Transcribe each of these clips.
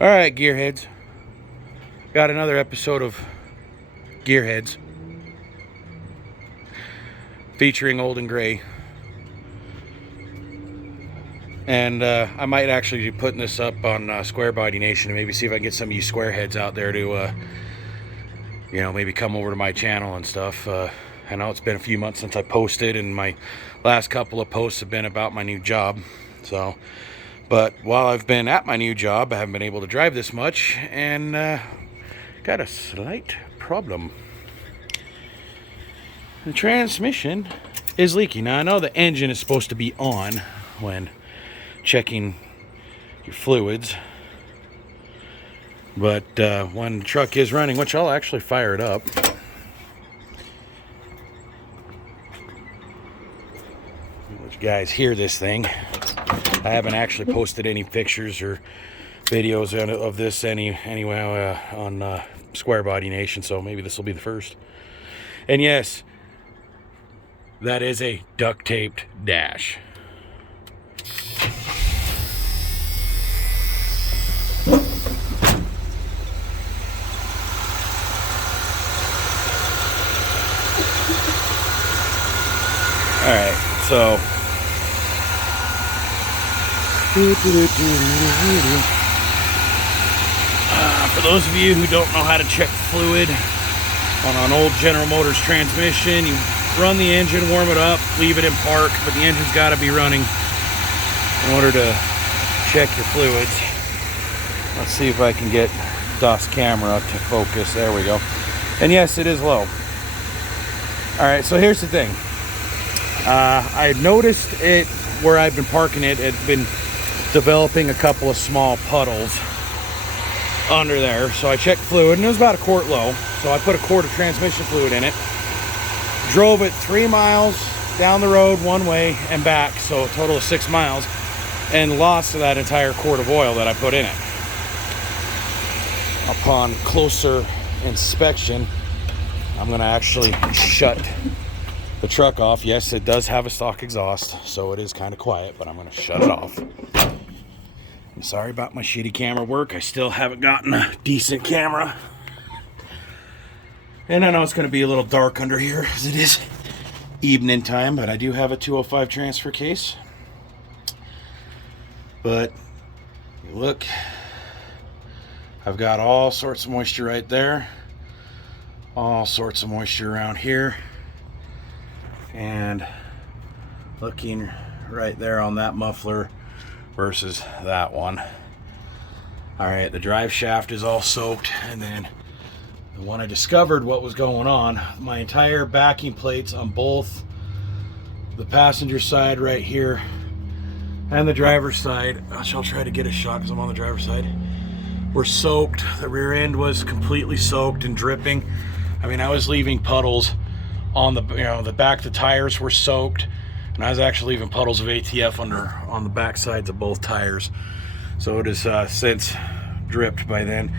All right, gearheads. Got another episode of Gearheads featuring Old and Gray. And I might actually be putting this up on Square Body Nation and maybe see if I can get some of you squareheads out there to, maybe come over to my channel and stuff. I know it's been a few months since I posted, and my last couple of posts have been about my new job. But while I've been at my new job, I haven't been able to drive this much, and got a slight problem. The transmission is leaking. Now, I know the engine is supposed to be on when checking your fluids, but when the truck is running, which I'll actually fire it up. Let you guys hear this thing. I haven't actually posted any pictures or videos of this anyway on Square Body Nation, so maybe this will be the first. And yes, that is a duct taped dash. All right, so for those of you who don't know how to check fluid on an old General Motors transmission, you run the engine, warm it up, leave it in park, but the engine's got to be running in order to check your fluids. Let's see if I can get DOS camera to focus. There we go. And yes, it is low. All right, so here's the thing. I noticed it where I've been parking it had been developing a couple of small puddles under there. So I checked fluid, and it was about a quart low. So I put a quart of transmission fluid in it, drove it 3 miles down the road one way and back, so a total of 6 miles, and lost that entire quart of oil that I put in it. Upon closer inspection, I'm going to actually shut the truck off. Yes, it does have a stock exhaust, so it is kind of quiet, but I'm going to shut it off. I'm sorry about my shitty camera work. I still haven't gotten a decent camera. And I know it's going to be a little dark under here as it is evening time, but I do have a 205 transfer case. But look, I've got all sorts of moisture right there, all sorts of moisture around here, and looking right there on that muffler versus that one. All right, the drive shaft is all soaked, and then when I discovered what was going on, my entire backing plates on both the passenger side right here and the driver's side, which I'll try to get a shot because I'm on the driver's side, were soaked. The rear end was completely soaked and dripping. I mean, I was leaving puddles on the back. The tires were soaked, and I was actually leaving puddles of ATF on the back sides of both tires. So it has since dripped by then.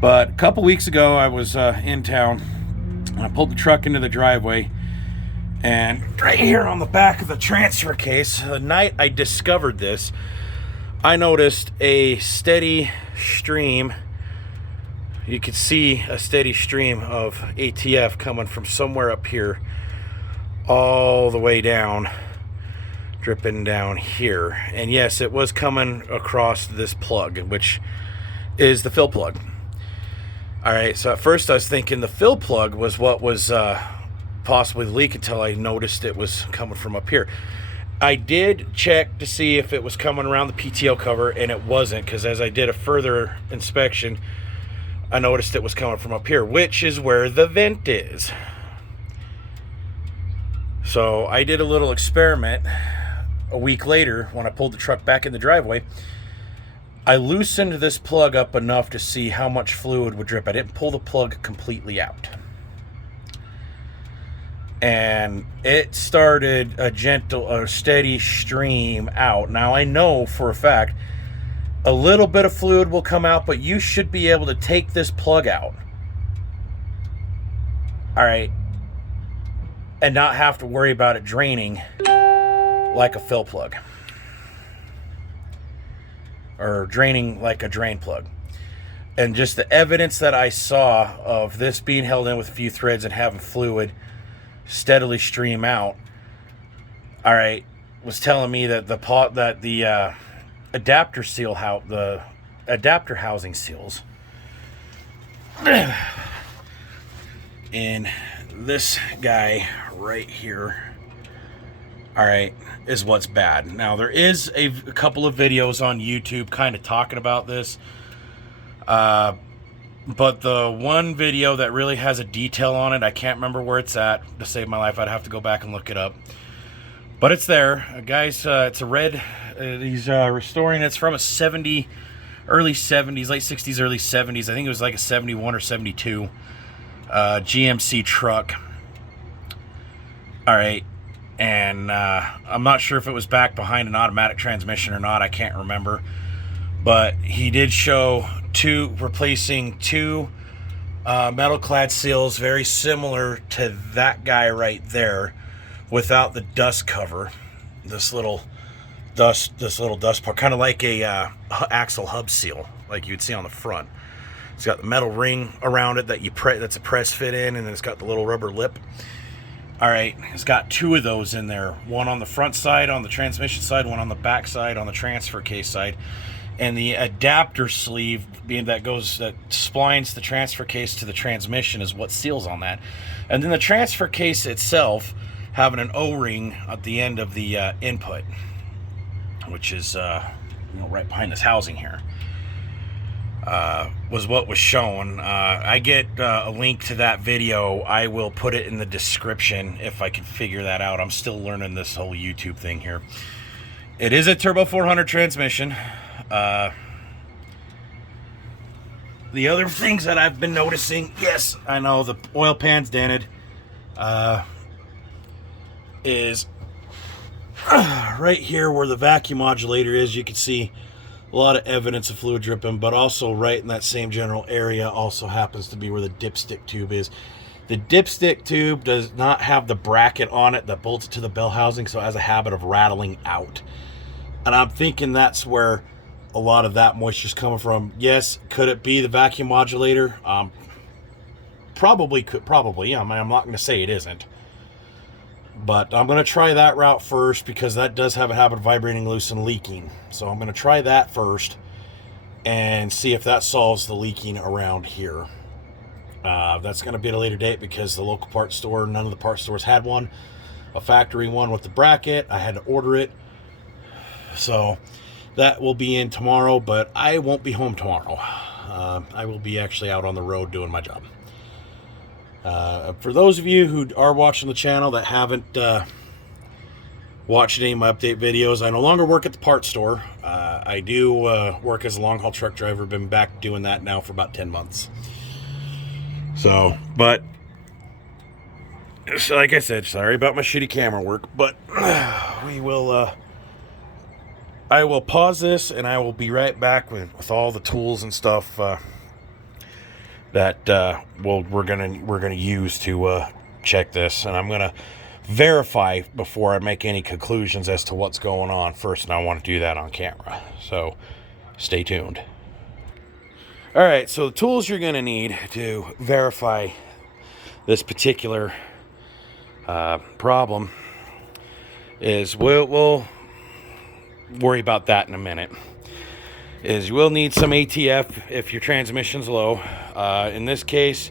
But a couple weeks ago, I was in town, and I pulled the truck into the driveway, and right here on the back of the transfer case, the night I discovered this, I noticed a steady stream. You could see a steady stream of ATF coming from somewhere up here all the way down, dripping down here. And yes, it was coming across this plug, which is the fill plug. All right, so at first I was thinking the fill plug was what was possibly the leak until I noticed it was coming from up here. I did check to see if it was coming around the PTO cover, and it wasn't, because as I did a further inspection, I noticed it was coming from up here, which is where the vent is. So I did a little experiment a week later when I pulled the truck back in the driveway. I loosened this plug up enough to see how much fluid would drip. I didn't pull the plug completely out. And it started a steady stream out. Now I know for a fact a little bit of fluid will come out, but you should be able to take this plug out, all right, and not have to worry about it draining like a fill plug or draining like a drain plug. And just the evidence that I saw of this being held in with a few threads and having fluid steadily stream out, all right, was telling me that the adapter seal, the adapter housing seals in this guy right here, all right, is what's bad. Now, there is a couple of videos on YouTube kind of talking about this, but the one video that really has a detail on it, I can't remember where it's at. To save my life, I'd have to go back and look it up. But it's there. Guys, it's a red. He's restoring it. It's from a early 70s, late 60s, early 70s. I think it was like a 71 or 72 GMC truck. All right. And I'm not sure if it was back behind an automatic transmission or not. I can't remember. But he did show replacing two metal clad seals very similar to that guy right there, without the dust cover. This little dust part, kind of like a axle hub seal, like you'd see on the front. It's got the metal ring around it that's a press fit in, and then it's got the little rubber lip. All right, it's got two of those in there. One on the front side, on the transmission side, one on the back side, on the transfer case side. And the adapter sleeve that splines the transfer case to the transmission is what seals on that. And then the transfer case itself, having an O-ring at the end of the input, which is right behind this housing here, was what was shown. I get a link to that video. I will put it in the description if I can figure that out. I'm still learning this whole YouTube thing here. It is a turbo 400 transmission. The other things that I've been noticing, yes, I know the oil pan's dented, is right here where the vacuum modulator is. You can see a lot of evidence of fluid dripping, but also right in that same general area also happens to be where the dipstick tube is. The dipstick tube does not have the bracket on it that bolts it to the bell housing, so it has a habit of rattling out. And I'm thinking that's where a lot of that moisture is coming from. Yes, could it be the vacuum modulator? Probably. I'm not going to say it isn't. But I'm going to try that route first, because that does have a habit of vibrating loose and leaking. So I'm going to try that first and see if that solves the leaking around here. That's going to be at a later date, because the local parts store, none of the parts stores had one. A factory one with the bracket, I had to order it. So that will be in tomorrow, but I won't be home tomorrow. I will be actually out on the road doing my job. For those of you who are watching the channel that haven't watched any of my update videos, I no longer work at the parts store. I do work as a long haul truck driver. Been back doing that now for about 10 months. So, but like I said, sorry about my shitty camera work, but we will. I will pause this, and I will be right back with all the tools and stuff that we're gonna use to check this, and I'm gonna verify before I make any conclusions as to what's going on first, and I want to do that on camera. So stay tuned. All right, so the tools you're gonna need to verify this particular problem is we'll worry about that in a minute. Is you will need some ATF if your transmission's low. In this case,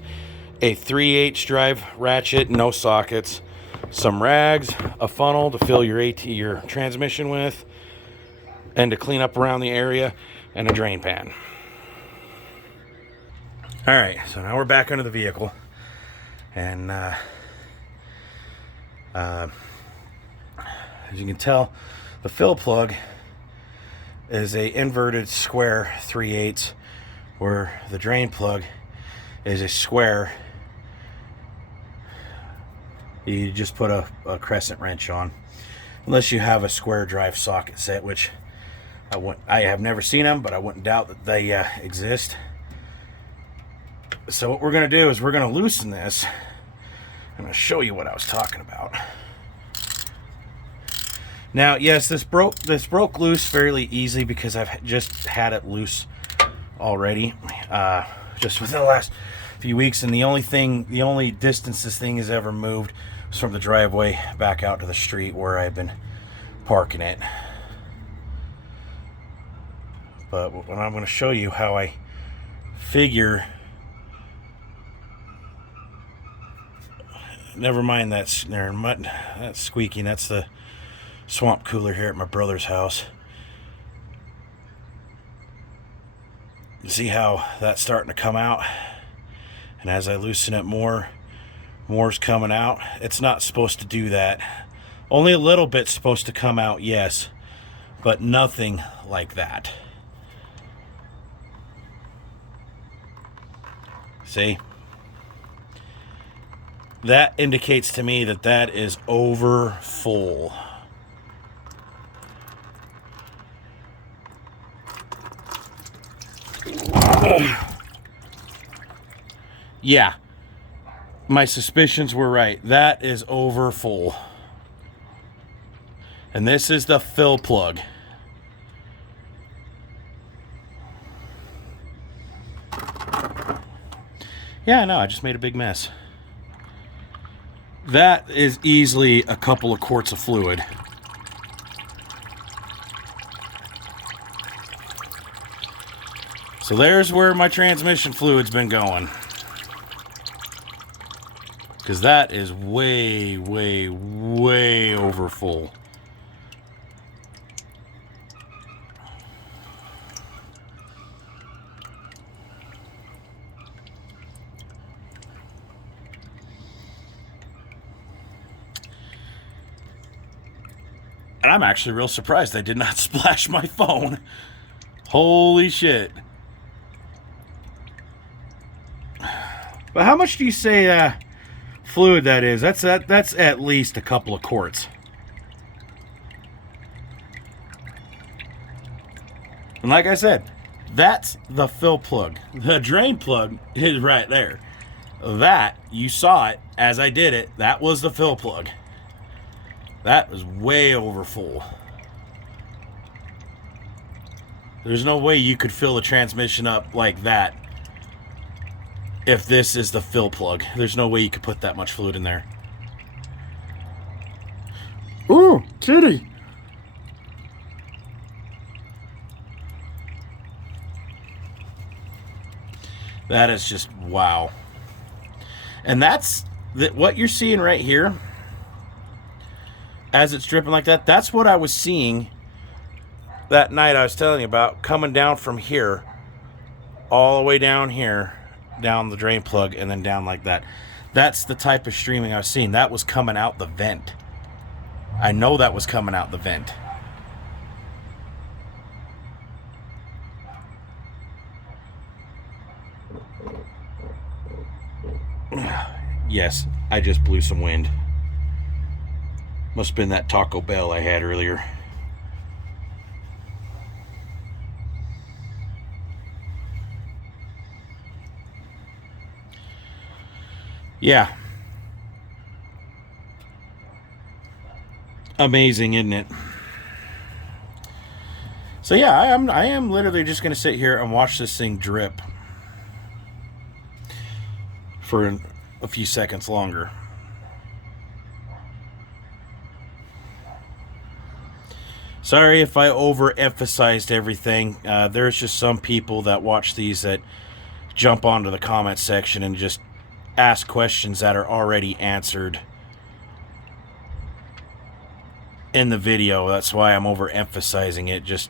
a 3/8 drive ratchet, no sockets, some rags, a funnel to fill your transmission with, and to clean up around the area, and a drain pan. All right, so now we're back under the vehicle, and as you can tell, the fill plug is a inverted square 3/8, where the drain plug is a square. You just put a crescent wrench on, unless you have a square drive socket set, which I have never seen them, but I wouldn't doubt that they exist. So what we're going to do is we're going to loosen this. I'm going to show you what I was talking about. Now, yes, this broke loose fairly easy, because I've just had it loose already, just within the last few weeks. And the only distance this thing has ever moved was from the driveway back out to the street where I've been parking it. But when I'm going to show you how I figure, never mind that's squeaking. That's the swamp cooler here at my brother's house. See how that's starting to come out, and as I loosen it more's coming out. It's not supposed to do that. Only a little bit's supposed to come out, yes, but nothing like that. See? That indicates to me that that is over full. Yeah, my suspicions were right. That is over full. And this is the fill plug. Yeah, I know, I just made a big mess. That is easily a couple of quarts of fluid. So there's where my transmission fluid's been going. Because that is way, way, way over full. And I'm actually real surprised I did not splash my phone. Holy shit. But how much do you say fluid that is? That's at least a couple of quarts. And like I said, that's the fill plug. The drain plug is right there. That, you saw it as I did it, that was the fill plug. That was way over full. There's no way you could fill the transmission up like that if this is the fill plug. There's no way you could put that much fluid in there. Ooh, kitty. That is just wow. And that's what you're seeing right here. As it's dripping like that, that's what I was seeing that night I was telling you about, coming down from here all the way down here, down the drain plug, and then down like that. That's the type of streaming I was seeing. That was coming out the vent. I know that was coming out the vent. Yes, I just blew some wind. Must have been that Taco Bell I had earlier. Yeah. Amazing, isn't it? So yeah, I am literally just going to sit here and watch this thing drip for a few seconds longer. Sorry if I overemphasized everything. There's just some people that watch these that jump onto the comment section and just ask questions that are already answered in the video. That's why I'm overemphasizing it. Just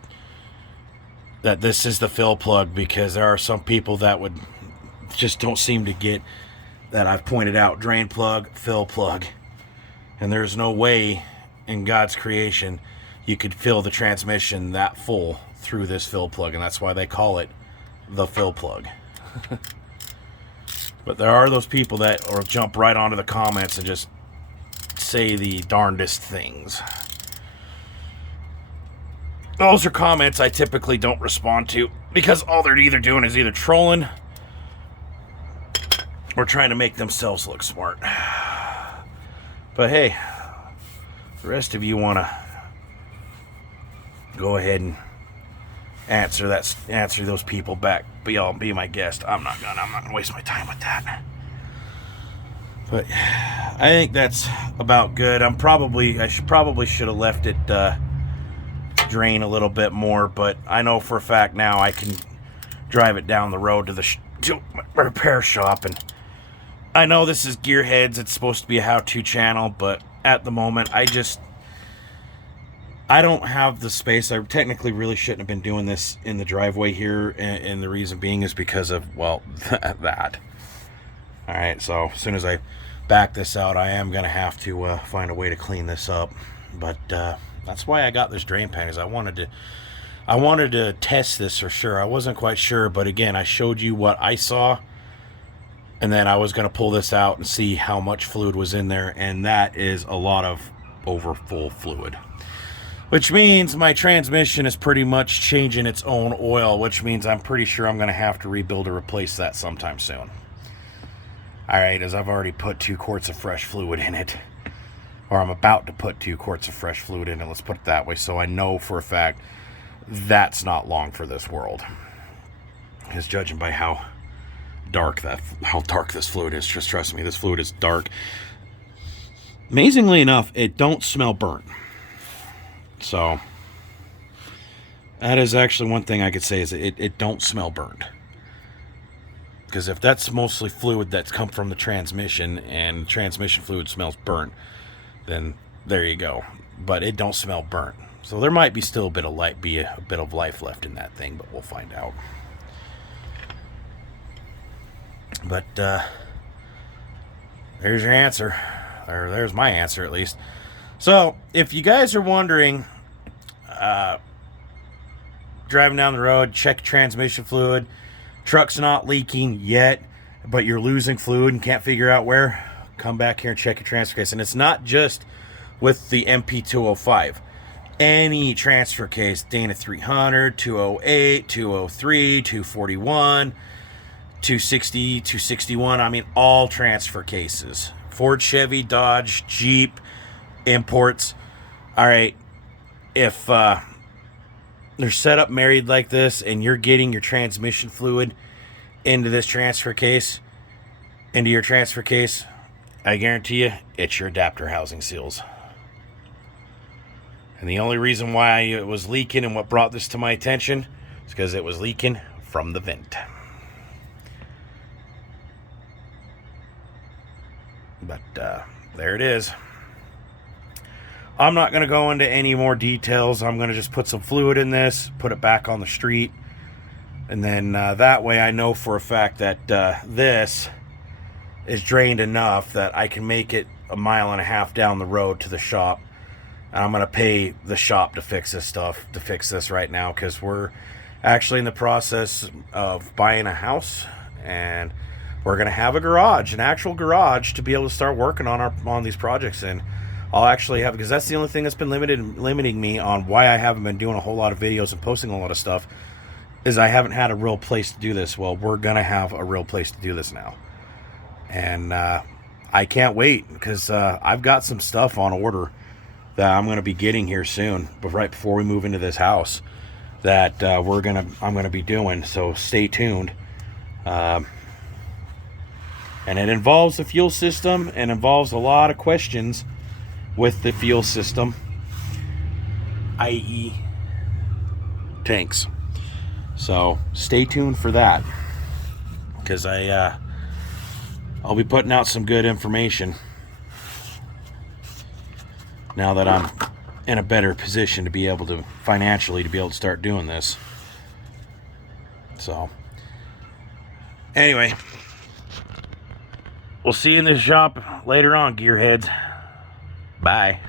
that this is the fill plug, because there are some people that would just don't seem to get that I've pointed out. Drain plug, fill plug. And there's no way in God's creation you could fill the transmission that full through this fill plug, and that's why they call it the fill plug. But there are those people that will jump right onto the comments and just say the darndest things. Those are comments I typically don't respond to, because all they're either doing is either trolling or trying to make themselves look smart. But hey, the rest of you want to go ahead and answer those people back. Be my guest. I'm not gonna waste my time with that. But I think that's about good. I probably should have left it drain a little bit more, but I know for a fact now I can drive it down the road to to my repair shop. And I know this is Gearheads, it's supposed to be a how-to channel, but at the moment I don't have the space. I technically really shouldn't have been doing this in the driveway here, and the reason being is because of, well, that. Alright, so as soon as I back this out, I am going to have to find a way to clean this up. But that's why I got this drain pan, is I wanted to test this for sure. I wasn't quite sure, but again, I showed you what I saw, and then I was going to pull this out and see how much fluid was in there, and that is a lot of over full fluid. Which means my transmission is pretty much changing its own oil, which means I'm pretty sure I'm going to have to rebuild or replace that sometime soon. Alright, as I've already put 2 quarts of fresh fluid in it. Or I'm about to put 2 quarts of fresh fluid in it, let's put it that way. So I know for a fact that's not long for this world. Because judging by how dark this fluid is, just trust me, this fluid is dark. Amazingly enough, it don't smell burnt. So that is actually one thing I could say, is it don't smell burned. Because if that's mostly fluid that's come from the transmission, and transmission fluid smells burnt, then there you go. But it don't smell burnt. So there might be still a bit of life left in that thing, but we'll find out. But there's your answer. Or there's my answer, at least. So if you guys are wondering, driving down the road, check transmission fluid, truck's not leaking yet, but you're losing fluid and can't figure out where, come back here and check your transfer case. And it's not just with the MP205. Any transfer case, Dana 300, 208, 203, 241, 260, 261, I mean all transfer cases. Ford, Chevy, Dodge, Jeep, imports. Alright, if they're set up married like this and you're getting your transmission fluid into this transfer case, into your transfer case, I guarantee you it's your adapter housing seals. And the only reason why it was leaking and what brought this to my attention is because it was leaking from the vent. But there it is. I'm not going to go into any more details. I'm going to just put some fluid in this, put it back on the street, and then that way I know for a fact that this is drained enough that I can make it 1.5 miles down the road to the shop. And I'm going to pay the shop to fix this right now, because we're actually in the process of buying a house, and we're going to have a garage, an actual garage, to be able to start working on these projects. And I'll actually have, because that's the only thing that's been limiting me on why I haven't been doing a whole lot of videos and posting a lot of stuff, is I haven't had a real place to do this. Well, we're going to have a real place to do this now. And I can't wait, because I've got some stuff on order that I'm going to be getting here soon, but right before we move into this house, that I'm going to be doing. So stay tuned. And it involves the fuel system, and involves a lot of questions with the fuel system, i.e. tanks. So stay tuned for that, because I'll be putting out some good information now that I'm in a better position to be able to financially to start doing this. So anyway, we'll see you in the shop later on, gearheads. Bye.